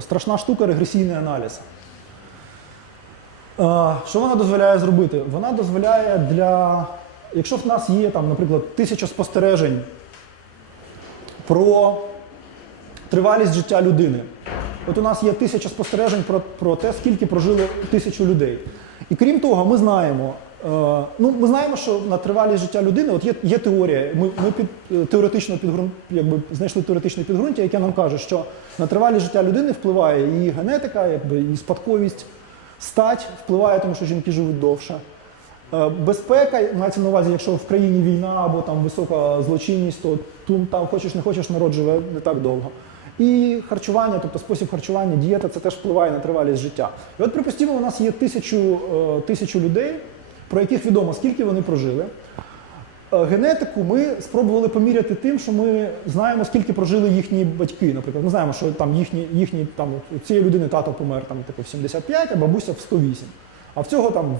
Страшна штука регресійний аналіз. Е, Що вона дозволяє зробити? Вона дозволяє для. Якщо в нас є, там, наприклад, тисяча спостережень про тривалість життя людини. От у нас є тисяча спостережень про, про те, скільки прожили тисячу людей. І крім того, ми знаємо, ну, ми знаємо, що на тривалість життя людини от є, є теорія. Ми, ми під, е, теоретично підґрунт, якби, знайшли теоретичне підґрунтя, яке нам каже, що на тривалість життя людини впливає її генетика, якби, її спадковість, стать впливає, тому що жінки живуть довше. Е, Безпека мається на увазі, якщо в країні війна або там висока злочинність, то тут там хочеш не хочеш, народ живе не так довго. І харчування, тобто спосіб харчування, дієта, це теж впливає на тривалість життя. І от, припустимо, у нас є тисячу, е, тисячу людей, про яких відомо, скільки вони прожили. Е, Генетику ми спробували поміряти тим, що ми знаємо, скільки прожили їхні батьки. Наприклад, ми знаємо, що там їхні, їхні там у цієї людини тато помер там типу в 75, а бабуся в 108. А в цього там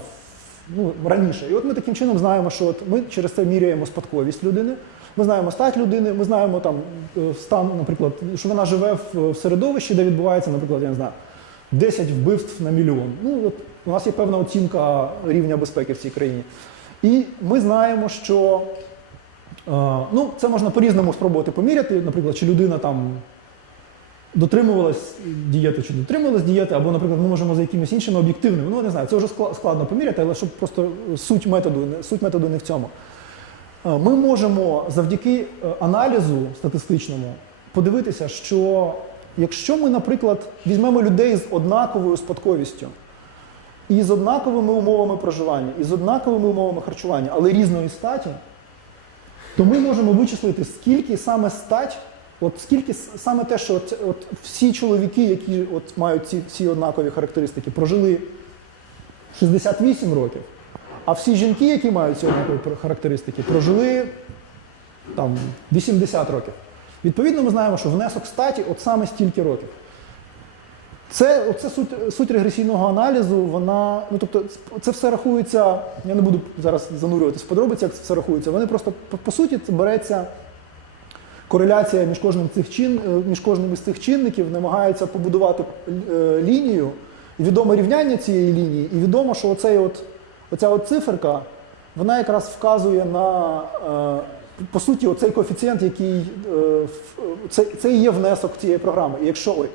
ну, раніше. І от ми таким чином знаємо, що от ми через це міряємо спадковість людини. Ми знаємо стать людини, ми знаємо там е, стан, наприклад, що вона живе в, середовищі, де відбувається, наприклад, я не знаю, 10 вбивств на мільйон. Ну, от у нас є певна оцінка рівня безпеки в цій країні. І ми знаємо, що е, ну, це можна по-різному спробувати поміряти, наприклад, чи людина там дотримувалась дієти, чи дотримувалась дієти, або, наприклад, ми можемо за якимись іншими об'єктивними. Ну, не знаю, це вже складно поміряти, але щоб просто суть методу, суть методу не в цьому. Е, Ми можемо завдяки е, аналізу статистичному подивитися, що якщо ми, наприклад, візьмемо людей з однаковою спадковістю і з однаковими умовами проживання, і з однаковими умовами харчування, але різної статі, то ми можемо вичислити, скільки саме стать, от скільки саме те, що от, от всі чоловіки, які от мають ці всі однакові характеристики, прожили 68 років, а всі жінки, які мають ці однакові характеристики, прожили там 80 років. Відповідно, ми знаємо, що внесок статі от саме стільки років. Це, це суть, суть регресійного аналізу, вона, ну тобто, це все рахується, я не буду зараз занурюватися в подробиці, як це все рахується. Вони просто, по, суті, це береться кореляція між кожним, цих чин, е, між кожним із цих чинників, намагається побудувати е, лінію, і відомо рівняння цієї лінії, і відомо, що оцей от, оця от циферка, вона якраз вказує на, е, по суті, оцей коефіцієнт, який це, це і є внесок цієї програми. І якщо, ой,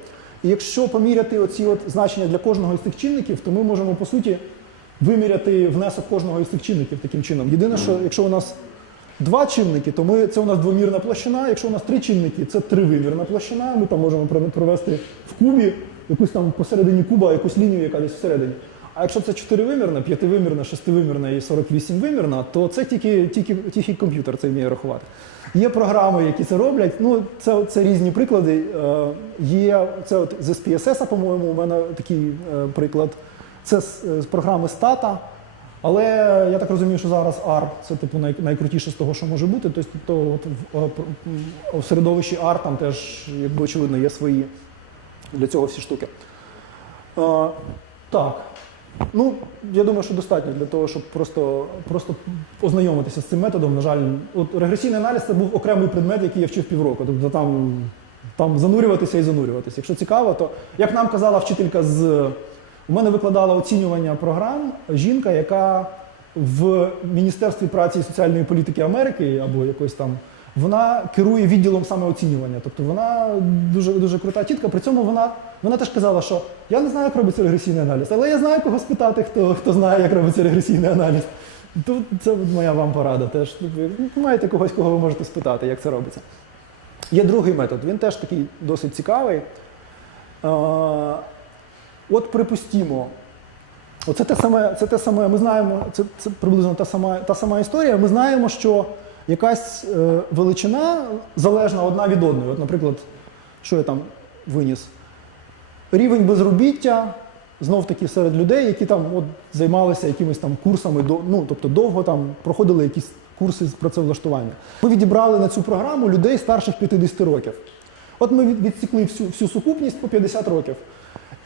і якщо поміряти оці от значення для кожного із цих чинників, то ми можемо, по суті, виміряти внесок кожного із цих чинників таким чином. Єдине, що якщо у нас два чинники, то ми, це у нас двомірна площина. Якщо у нас три чинники, це тривимірна площина. Ми там можемо провести в кубі якусь там посередині куба, якусь лінію, яка десь всередині. А якщо це чотиривимірна, п'ятивимірна, шестивимірна і 48-вимірна, то це тільки, тільки, тільки комп'ютер це вміє рахувати. Є програми, які це роблять. Ну, це, це різні приклади. Е, є це от з SPSS, по-моєму, у мене такий е, приклад. Це з, з програми Stata. Але я так розумію, що зараз R це типу най, найкрутіше з того, що може бути. Тобто, то, от, в, е, в середовищі R там теж, якби очевидно, є свої для цього всі штуки. Е, так. Ну, я думаю, що достатньо для того, щоб просто, просто ознайомитися з цим методом. На жаль, от регресійний аналіз це був окремий предмет, який я вчив півроку. Тобто там, там занурюватися і занурюватися. Якщо цікаво, то як нам казала вчителька з. У мене викладала оцінювання програм жінка, яка в Міністерстві праці і соціальної політики Америки або якось там. Вона керує відділом саме оцінювання. Тобто вона дуже дуже крута тітка. При цьому вона, вона теж казала, що я не знаю, як робиться регресійний аналіз, але я знаю, кого спитати, хто, хто знає, як робиться регресійний аналіз. Тут це моя вам порада. Теж маєте когось, кого ви можете спитати, як це робиться. Є другий метод, він теж такий досить цікавий. От припустімо, оце те саме, це те саме, ми знаємо, це, це приблизно та сама, та сама історія. Ми знаємо, що якась е, величина залежна одна від одної. От, наприклад, що я там виніс? Рівень безробіття, знов таки серед людей, які там от, займалися якимись там курсами, ну, тобто довго там проходили якісь курси з працевлаштування. Ми відібрали на цю програму людей старших 50 років. От ми відсікли всю, всю сукупність по 50 років.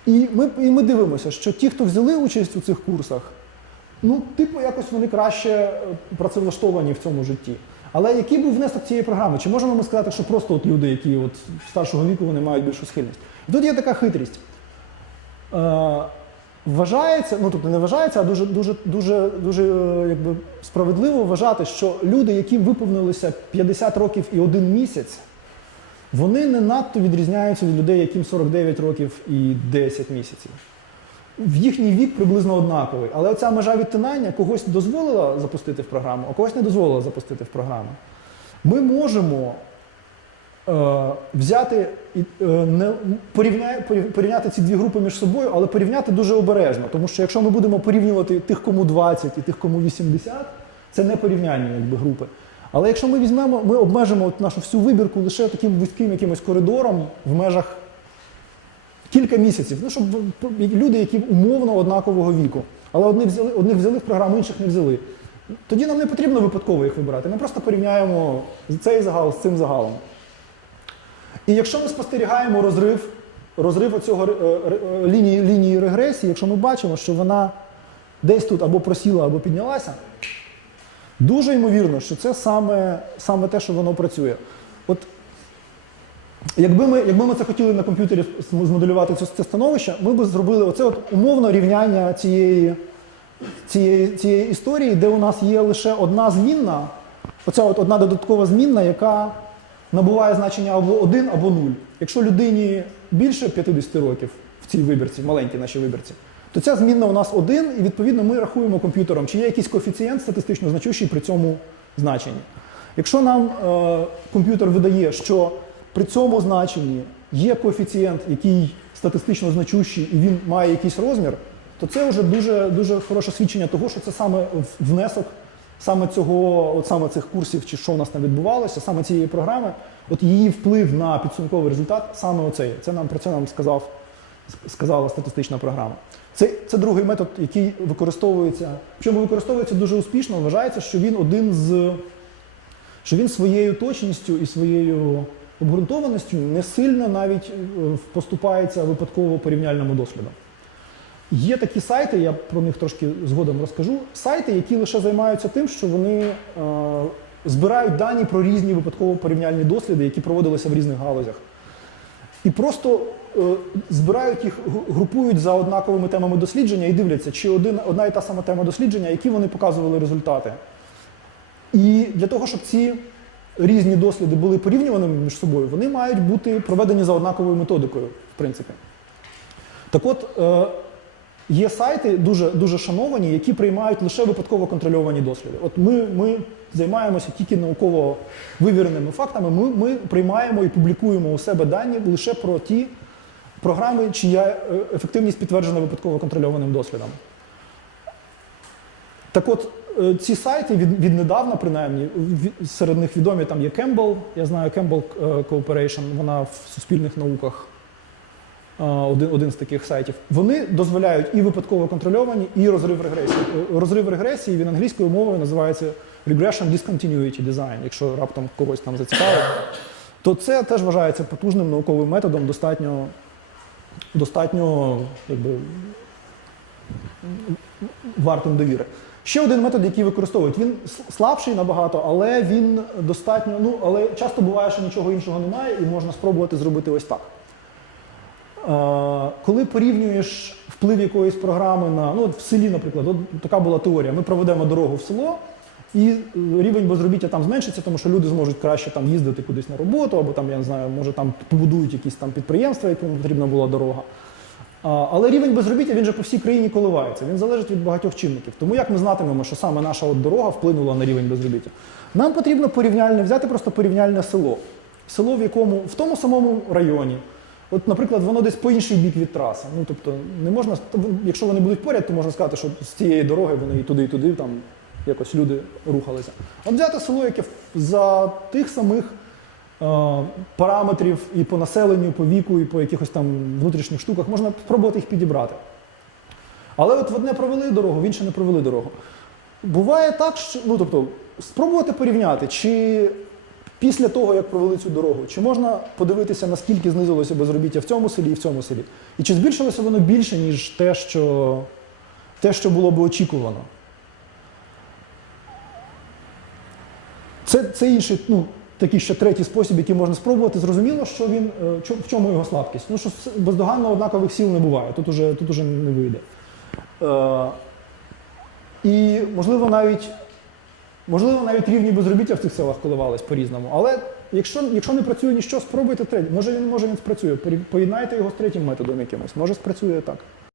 І ми, і ми дивимося, що ті, хто взяли участь у цих курсах, ну, типу, якось вони краще е, працевлаштовані в цьому житті. Але який був внесок цієї програми? Чи можемо ми сказати, що просто от люди, які от старшого віку, вони мають більшу схильність? Тут є така хитрість. Е, вважається, ну тобто не вважається, а дуже, дуже, дуже, дуже е, якби, справедливо вважати, що люди, яким виповнилося 50 років і один місяць, вони не надто відрізняються від людей, яким 49 років і 10 місяців. В їхній вік приблизно однаковий. Але оця межа відтинання когось дозволила запустити в програму, а когось не дозволила запустити в програму. Ми можемо е, взяти і е, не порівняй, порівняти ці дві групи між собою, але порівняти дуже обережно. Тому що якщо ми будемо порівнювати тих, кому 20 і тих, кому 80, це не порівняння якби, групи. Але якщо ми візьмемо, ми обмежимо нашу всю вибірку лише таким вузьким якимось коридором в межах кілька місяців, ну щоб люди, які умовно однакового віку. Але одних взяли, одних взяли в програму, інших не взяли. Тоді нам не потрібно випадково їх вибирати. Ми просто порівняємо цей загал з цим загалом. І якщо ми спостерігаємо розрив, розрив оцього е, е, лінії, лінії регресії, якщо ми бачимо, що вона десь тут або просіла, або піднялася, дуже ймовірно, що це саме, саме те, що воно працює. От Якби ми, якби ми це хотіли на комп'ютері змоделювати це, це становище, ми б зробили оце от умовно рівняння цієї, цієї, цієї історії, де у нас є лише одна змінна, оця от одна додаткова змінна, яка набуває значення або 1, або 0. Якщо людині більше 50 років в цій вибірці, маленькій нашій вибірці, то ця змінна у нас 1, і відповідно ми рахуємо комп'ютером, чи є якийсь коефіцієнт статистично значущий при цьому значенні. Якщо нам е, комп'ютер видає, що при цьому значенні є коефіцієнт, який статистично значущий, і він має якийсь розмір, то це вже дуже, дуже хороше свідчення того, що це саме внесок саме цього, от саме цих курсів, чи що у нас там відбувалося, саме цієї програми, от її вплив на підсумковий результат саме оцей. Це нам про це нам сказав, сказала статистична програма. Це, це другий метод, який використовується, причому використовується дуже успішно. Вважається, що він один з що він своєю точністю і своєю обґрунтованістю не сильно навіть е, поступається випадково порівняльному досліду. Є такі сайти, я про них трошки згодом розкажу. Сайти, які лише займаються тим, що вони е, збирають дані про різні випадково порівняльні досліди, які проводилися в різних галузях. І просто е, збирають їх, групують за однаковими темами дослідження і дивляться, чи один, одна і та сама тема дослідження, які вони показували результати. І для того, щоб ці різні досліди були порівнюваними між собою, вони мають бути проведені за однаковою методикою, в принципі. Так от, е, є сайти дуже, дуже шановані, які приймають лише випадково контрольовані досліди. От ми, ми займаємося тільки науково вивіреними фактами, ми, ми приймаємо і публікуємо у себе дані лише про ті програми, чия е, ефективність підтверджена випадково контрольованим дослідом. Так от, ці сайти від, віднедавна, принаймні, серед них відомі там є Campbell, я знаю Campbell е, Cooperation, вона в суспільних науках е, один, один з таких сайтів. Вони дозволяють і випадково контрольовані, і розрив регресії. Е, Розрив регресії він англійською мовою називається Regression Discontinuity Design, якщо раптом когось там зацікавить. То це теж вважається потужним науковим методом, достатньо, достатньо якби, вартим довіри. Ще один метод, який використовують, він слабший набагато, але він достатньо. Ну, але часто буває, що нічого іншого немає, і можна спробувати зробити ось так. Е, Коли порівнюєш вплив якоїсь програми на ну, от в селі, наприклад, от така була теорія. Ми проведемо дорогу в село, і е, рівень безробіття там зменшиться, тому що люди зможуть краще там їздити кудись на роботу, або там, я не знаю, може там побудують якісь там підприємства, яким потрібна була дорога. Але рівень безробіття він же по всій країні коливається. Він залежить від багатьох чинників. Тому як ми знатимемо, що саме наша от дорога вплинула на рівень безробіття? Нам потрібно порівняльне, взяти просто порівняльне село. Село, в якому в тому самому районі. От, наприклад, воно десь по інший бік від траси. Ну тобто, не можна, якщо вони будуть поряд, то можна сказати, що з цієї дороги вони і туди, і туди там якось люди рухалися. От взяти село, яке за тих самих параметрів і по населенню, по віку, і по якихось там внутрішніх штуках, можна спробувати їх підібрати. Але от в одне провели дорогу, в інше не провели дорогу. Буває так, що ну тобто, спробувати порівняти, чи після того, як провели цю дорогу, чи можна подивитися, наскільки знизилося безробіття в цьому селі і в цьому селі? І чи збільшилося воно більше, ніж те, що, те, що було би очікувано? Це, це інший, ну, такий ще третій спосіб, який можна спробувати. Зрозуміло, що він, е, в чому його слабкість. Ну, що бездоганно однакових сіл не буває, тут уже, тут уже не вийде. Е, і можливо навіть, можливо, навіть рівні безробіття в цих селах коливались по-різному. Але якщо, якщо не працює ніщо, спробуйте третє. Може він, може він спрацює. Поєднайте його з третім методом якимось. Може спрацює так.